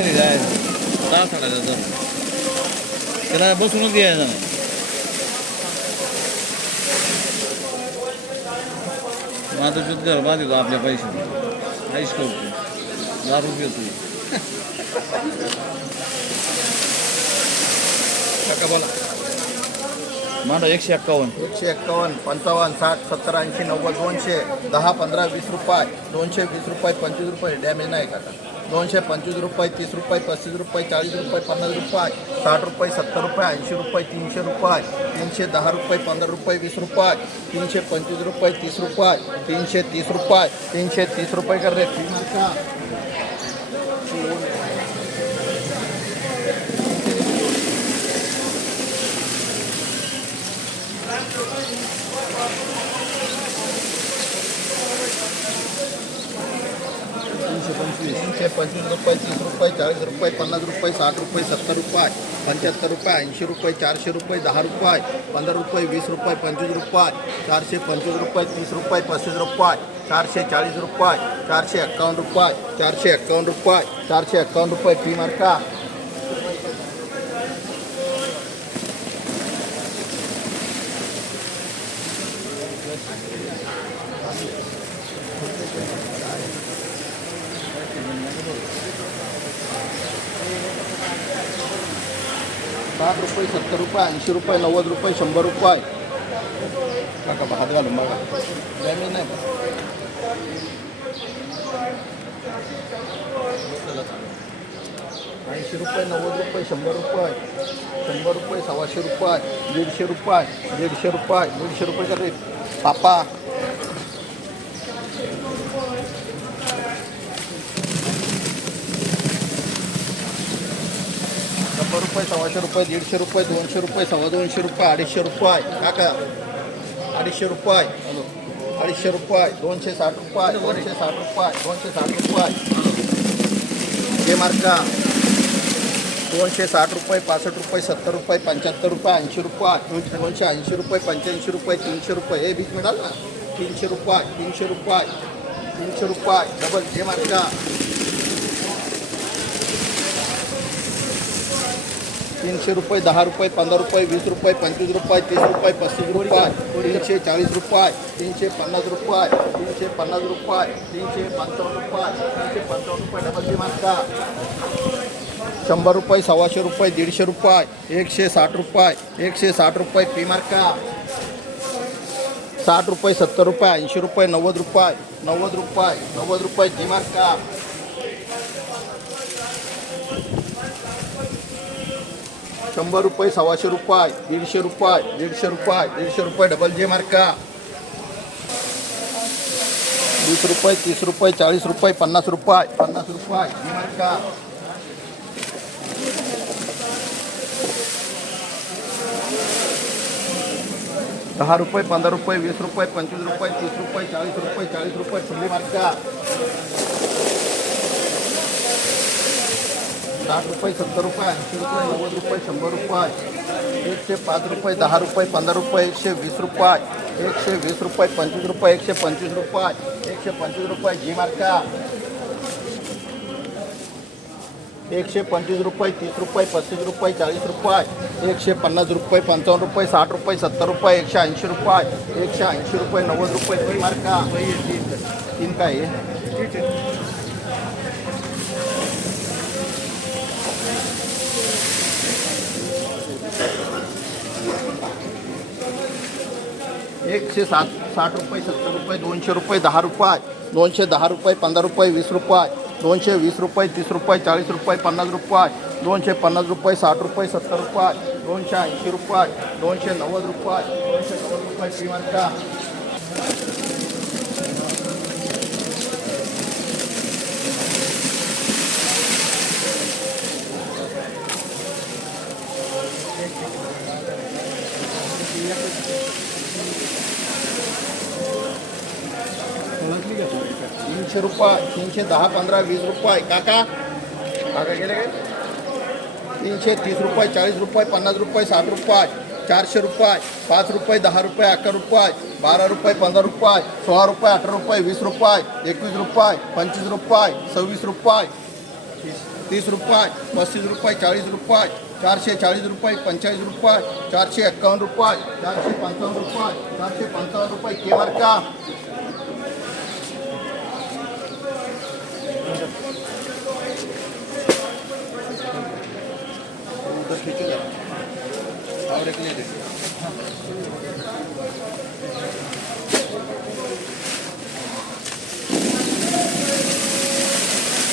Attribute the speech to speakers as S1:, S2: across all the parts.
S1: घरी जायचं दहा साडायचं तर त्याला बसूनच घ्यायचं नाही आता शुद्ध घर बांधितो आपल्या पैसे आईश करतो दारू पितो
S2: काका बोला
S1: मांडा एकशे एक्कावन्न
S2: एकशे एक्कावन्न पंचावन्न साठ सत्तर ऐंशी नव्वद दोनशे दहा पंधरा वीस रुपये दोनशे वीस रुपये पंचवीस रुपये डॅमेज नाही काका दोनशे पंचवीस रुपये, तीस रुपये, पस्तीस रुपये चालीस रुपये पन्ना रुपये, साठ रुपये, सत्तर रुपये, ऐंशी रुपये, तीनशे रुपये, तीनशे दहा रुपये पंद्रह रुपये, वीस रुपये, तीनशे पंचवीस रुपये, तीस रुपये, तीनशे तीस रुपये, तीनशे तीस रुपये कर रहे रे तीन का
S1: तीनशे
S2: तीनशे पंचवीस रुपये, तीस रुपये, चाळीस रुपये, पन्नास रुपये, साठ रुपये, सत्तर रुपये, पंच्याहत्तर रुपये, ऐंशी रुपये, चारशे रुपये, दहा रुपये, पंधरा रुपये, वीस रुपये, पंचवीस रुपये, चारशे पंचवीस रुपये, तीस रुपये, पस्तीस रुपये, चारशे चाळीस रुपये, चारशे एक्कावन्न रुपये, चारशे एक्कावन्न रुपये, चारशे एक्कावन्न रुपये फ़ी मार्का साठ रुपये सत्तर रुपये ऐंशी रुपये नव्वद रुपये शंभर रुपये काका हात घालून बघा. जमीन नाही ऐंशी रुपये नव्वद रुपये शंभर रुपये शंभर रुपये सव्वाशे रुपये दीडशे रुपये दीडशे रुपये दीडशे रुपये रेट? पापा. शंभर रुपये, सव्वाशे रुपये, दीडशे रुपये, दोनशे रुपये, सव्वा दोनशे रुपये, अडीचशे रुपये. काका, अडीचशे रुपये. अडीचशे रुपये, दोनशे साठ रुपये, दोनशे साठ रुपये, दोनशे साठ रुपये. हे मार्का. दोनशे साठ रुपये, पासष्ट रुपये, सत्तर रुपये, पंच्याहत्तर रुपये, ऐंशी रुपये, दोनशे ऐंशी रुपये, पंच्याऐंशी रुपये, तीनशे रुपये. हे बीच मिळाल ना? तीनशे रुपये तीनशे रुपये तीनशे रुपये. डबल. हे मार्का. तीनशे रुपये, दहा रुपये, पंधरा रुपये, वीस रुपये, पंचवीस रुपये, तीस रुपये, पस्तीस रुपये, तीनशे चाळीस रुपये, तीनशे पन्नास रुपये, तीनशे पन्नास रुपये, तीनशे पंचावन्न रुपये, तीनशे पंचावन्न रुपये डबल जी मागता. शंभर रुपये, सव्वाशे रुपये, दीडशे रुपये, एकशे साठ रुपये, एकशे साठ रुपये पी मार्का साठ रुपये, सत्तर रुपये, ऐंशी रुपये, नव्वद रुपये नव्वद रुपये नव्वद रुपये जी मार्का शंभर रुपये, सव्वाशे रुपये, दीडशे रुपये दीडशे रुपये दीडशे रुपये डबल जे मार्का वीस रुपये, तीस रुपये, चाळीस रुपये, पन्नास रुपये पन्नास रुपये जी मार्का दहा रुपये, पंधरा रुपये, वीस रुपये, पंचवीस रुपये, तीस रुपये, चाळीस रुपये चाळीस रुपये फुल्ली मार्का साठ रुपये, सत्तर रुपये, ऐंशी रुपये, नव्वद रुपये, शंभर रुपये एकशे पाच रुपये, दहा रुपये, पंधरा रुपये एकशे वीस रुपये एकशे वीस रुपये, पंचवीस रुपये एकशे पंचवीस रुपये एकशे पंचवीस रुपये, जी मार्का. एकशे पंचवीस रुपये, तीस रुपये, पस्तीस रुपये, चाळीस रुपये एकशे पन्नास रुपये, पंचावन्न रुपये, साठ रुपये, सत्तर रुपये एकशे ऐंशी रुपये एकशे ऐंशी रुपये, नव्वद रुपये मार्का. तीन काय एकशे सात साठ रुपये सत्तर रुपये दोनशे रुपये दहा रुपये दोनशे दहा रुपये पंधरा रुपये वीस रुपये दोनशे वीस रुपये तीस रुपये चाळीस रुपये पन्नास रुपये दोनशे पन्नास रुपये साठ रुपये सत्तर रुपये दोनशे ऐंशी रुपये दोनशे नव्वद रुपये दोनशे नव्वद रुपये श्रीमंत. तीनशे रुपये, तीनशे दहा, पंधरा, वीस रुपये. काका काका गेले काय तीनशे तीस रुपये, चाळीस रुपये, पन्नास रुपये, साठ रुपये, चारशे रुपये, पाच रुपये, दहा रुपये, अकरा रुपये, बारा रुपये, पंधरा रुपये, सोळा रुपये, अठरा रुपये, वीस रुपये, एकवीस रुपये, पंचवीस रुपये, सव्वीस रुपये, तीस रुपये, पस्तीस रुपये, चाळीस रुपये, चारशे चाळीस रुपये, पंचेचाळीस रुपये, चारशे एक्कावन्न रुपये, चारशे पंचावन्न रुपये, चारशे पंचावन्न रुपये केवर का? उधर खींचो जरा। और एक ले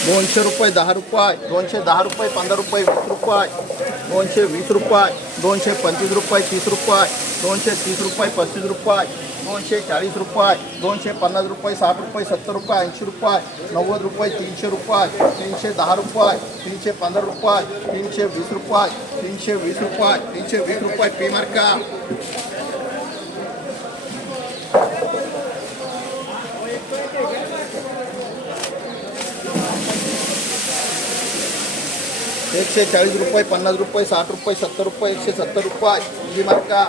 S2: दोनशे रुपये दहा रुपये, दोनशे दहा रुपये, पंधरा रुपये, वीस रुपये, दोनशे वीस रुपये, दोनशे पंचवीस रुपये, तीस रुपये, दोनशे तीस रुपये, पस्तीस रुपये दोनशे चाळीस रुपये, दोनशे पन्नास रुपये, साठ रुपये, सत्तर रुपये, ऐंशी रुपये, नव्वद रुपये, तीनशे रुपये, तीनशे दहा रुपये, तीनशे पंधरा रुपये, तीनशे वीस रुपये, तीनशे वीस रुपये, तीनशे वीस रुपये पे मार्का एकशे चाळीस रुपये, पन्नास रुपये, साठ रुपये, सत्तर रुपये, एकशे सत्तर रुपये मार्का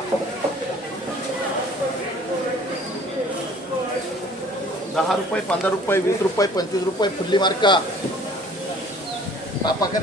S2: दहा रुपये पंद्रह रुपये वीस रुपये पंचवीस रुपये फुल्ली मार्का. पापा कर